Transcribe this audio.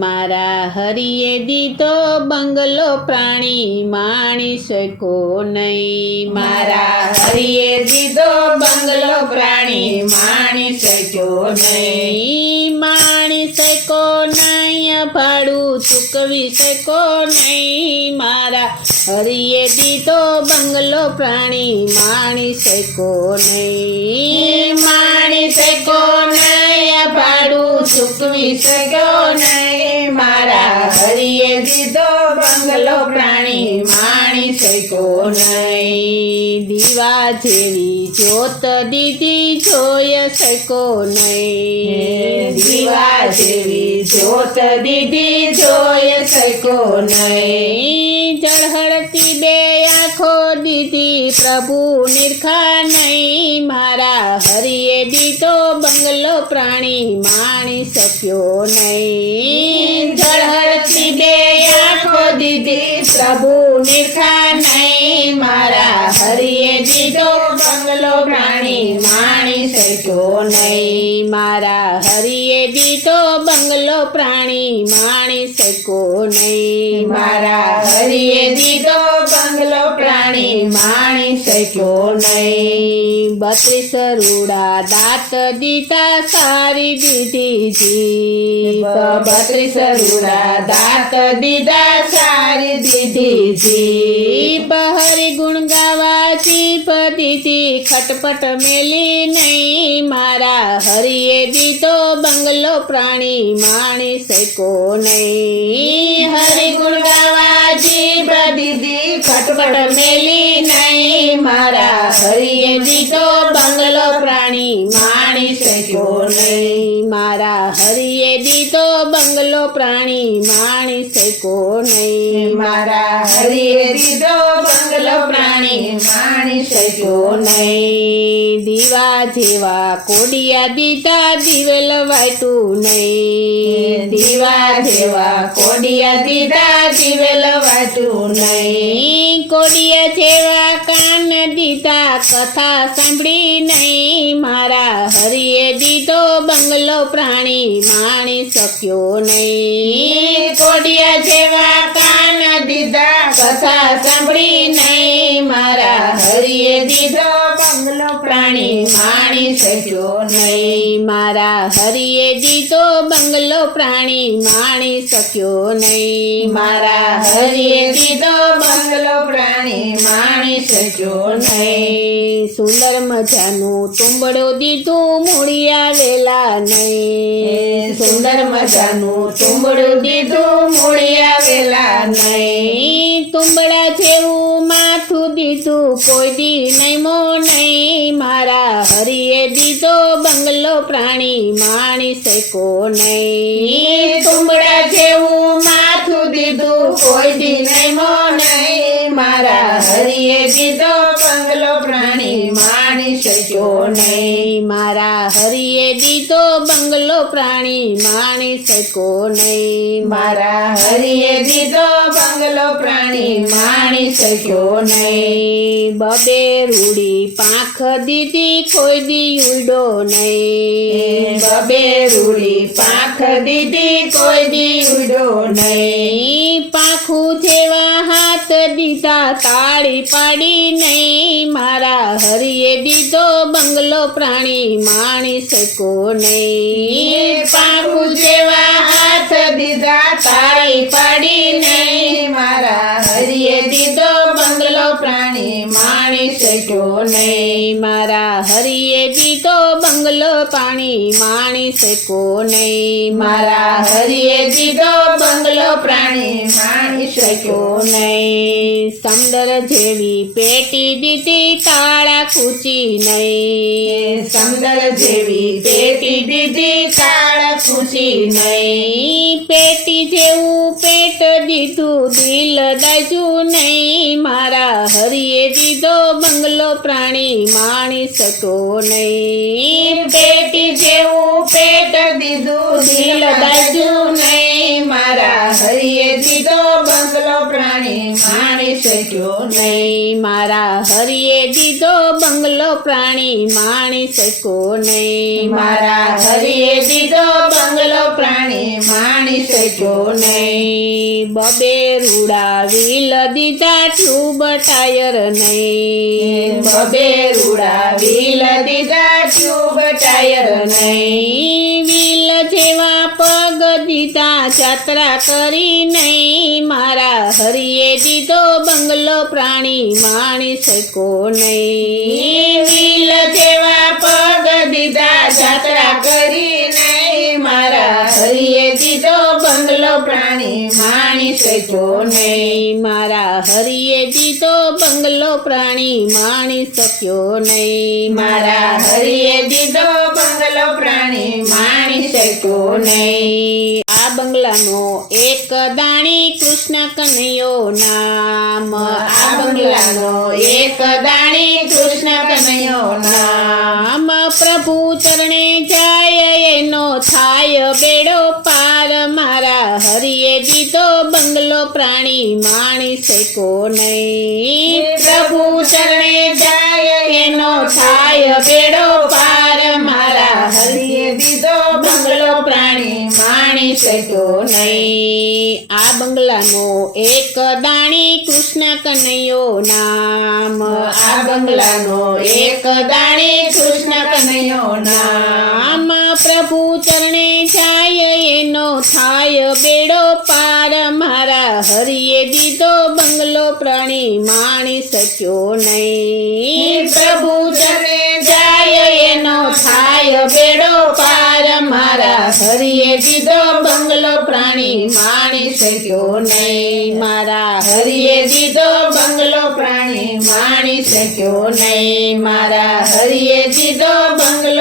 મારા હરિએ દીધો બંગલો પ્રાણી માણી શકો નહીં. મારા હરિએ દીધો બંગલો પ્રાણી માણી શક્યો નહીં. માણી શકો નહીં, ભાડું ચૂકવી શકો નહીં. મારા હરિએ દીધો બંગલો પ્રાણી માણી શકો નહીં. માણી શક્યો નહીં, ભાડું ચૂકવી શક્યો નહીં. મારા હરિએ દીધો બંગલો પ્રાણી માણી શક્યો નહીં. દીવા જેવી જ્યોત દીધી જોઈ શકો નહીં. દીવા જેવી જ્યોત દીધી જોઈ શક્યો નહીં. ઝળહળતી બે આંખો દીધી પ્રભુ નિરખા નહીં. મારા હરિએ દીધો બંગલો પ્રાણી માણી શક્યો નહીં. ઝળહળતી બે આંખો દીધી પ્રભુ નિરખા નહીં. મારા હરિએ દીધો બંગલો પ્રાણી માણી શક્યો નહીં. મારા હરિએ દીધો બંગલો પ્રાણી માણી શકો નહીં. મારા હરિએ દીધો બંગલો પ્રાણી માણી શક્યો નહીં. 32 રૂડા દાંત દીધા સારી દીધી જીભ. 32 રૂડા દાંત દીધા સારી દીધી જીભ. હરિ ગુણ ગાવા જીભ દીધી ખટપટ મેલી નહીં. મારા હરિએ દીધો બંગલો પ્રાણી માણી શકો નહીં. હરિ ગુણ ગાવા જીભ દીધી ખટપટ મેલી નહીં. મારા હરિએ દીધો બંગલો પ્રાણી માણી શક્યો નહીં. મારા હરિએ દીધો બંગલો પ્રાણી માણી શકો નહીં. મારા હરિએ દીધો બંગલો પ્રાણી માણી શક્યો નહીં. દીવા જેવા કોડિયા દીધા દિવેલ વાટું નહીં. દીવા જેવા કોડિયા દીધા દિવેલ વાટું નહીં. કોડિયા જેવા કાન દીધા કથા સાંભળી નહીં. મારા હરિએ દીધો બંગલો પ્રાણી માણી શક્યો નહીં. કોડિયા જેવા કાન દીધા કથા સાંભળી નહીં. મારા હરિએ દીધો બંગલો પ્રાણી માણી શક્યો નહીં. મારા હરિએ દીધો બંગલો પ્રાણી માણી શક્યો નહીં. મારા હરિએ દીધો બંગલો પ્રાણી માણી શક્યો નહીં. સુંદર મજાનું તુંબડો દીધું મૂળી આવેલા નહીં. સુંદર મજાનું તુંબડું દીધું મૂળી આવેલા નહીં. તુંબડા જેવું માથું દીધું કોઈ દી નયમો નહીં. મારા હરિએ દીધો બંગલો પ્રાણી માણી શકો નહીં. તુંબડા જેવું માથું દીધું કોઈ દી નયમો નહીં. મારા હરિએ દીધો બંગલો પ્રાણી માણી શક્યો નહીં. મારા હરિએ દીધો બંગલો પ્રાણી માણી શકો નહીં. મારા હરિએ દીધો બંગલો પ્રાણી માણી શક્યો નહીં. 2 રૂડી પાંખ દીધી કોઈ દી ઉડો નહીં. 2 રૂડી પાંખ દીધી કોઈ દી ઉડો નહીં. પાંખું જેવા હાથ દીધા તાળી પાડી નહીં. મારા હરિએ દીધો બંગલો પ્રાણી માણી શકો નહીં. પાંખું જેવા હાથ દીધા તાળી પાડી નહીં. મારા હરિએ દીધો બંગલો પ્રાણી માણી શક્યો નહીં. મારા હરિએ દીધો બંગલો પ્રાણી માણી શકો નહીં. મારા હરિએ દીધો બંગલો પ્રાણી માણી શક્યો નહીં. સમંદર જેવી પેટી દીધી તાળા ખૂચી નહીં. સમંદર જેવી પેટી દીધી તાળા ખૂચી નહીં. પેટી જેવું પેટ દીધું દિલ દાજ્યું નહીં. મારા હરિએ દીધો બંગલો પ્રાણી માણી શકો નહીં. પેટી જેવું પેટ દીધું દિલ દાજ્યું નહીં. મારા હરિએ દીધો બંગલો પ્રાણી માણી શક્યો નહીં. નહીં મારા હરિએ દીધો બંગલો પ્રાણી માણી શક્યો નહીં. મારા હરિએ દીધો બંગલો પ્રાણી માણી શક્યો નહીં. બબે રૂડાવી દીધા ટ્યુબ ટાયર નહીં. બબે રૂડાવી દીધા ટ્યુબ ટાયર નહીં. વ્હીલ જેવા પગ દીધા જાત્રા કરી નહીં. મારા હરિએ દીધો બંગલો પ્રાણી માણી શક્યો નહીં. વ્હીલ જેવા પગ દીધા જાત્રા કરી નહીં. મારા હરિએ દીધો બંગલો પ્રાણી માણી શક્યો નહીં. મારા હરિએ દીધો બંગલો પ્રાણી માણી શક્યો નહીં. મારા હરિએ દીધો બંગલો પ્રાણી માણી શક્યો નહીં. આ બંગલાનો એક દાણી કૃષ્ણ કનૈયો નામ. આ બંગલાનો એક દાણી કૃષ્ણ કનૈયો નામ. પ્રભુ ચરણે જાય એનો થાય બેડો પાર. મારા હરિએ દીધો બંગલો પ્રાણી માણી શક્યો નહીં. પ્રભુ ચરણે જાય એનો થાય બેડો પાર. મારા હરિએ દીધો બંગલો પ્રાણી માણી શક્યો નહીં. આ બંગલાનો એક દાણી કૃષ્ણ કનૈયો નામ. આ બંગલાનો એક દાણી કૃષ્ણ કનૈયો નામ. પ્રભુ ચરણે જાય એનો થાય બેડો પાર. મારા હરિએ દીધો બંગલો પ્રાણી માણી શક્યો નહીં. પ્રભુ ચરણે જાય એનો થાય બેડો પાર. મારા હરિએ દીધો બંગલો પ્રાણી માણી શક્યો નહીં. મારા હરિએ દીધો બંગલો પ્રાણી માણી શક્યો નહીં. મારા હરિએ દીધો બંગલો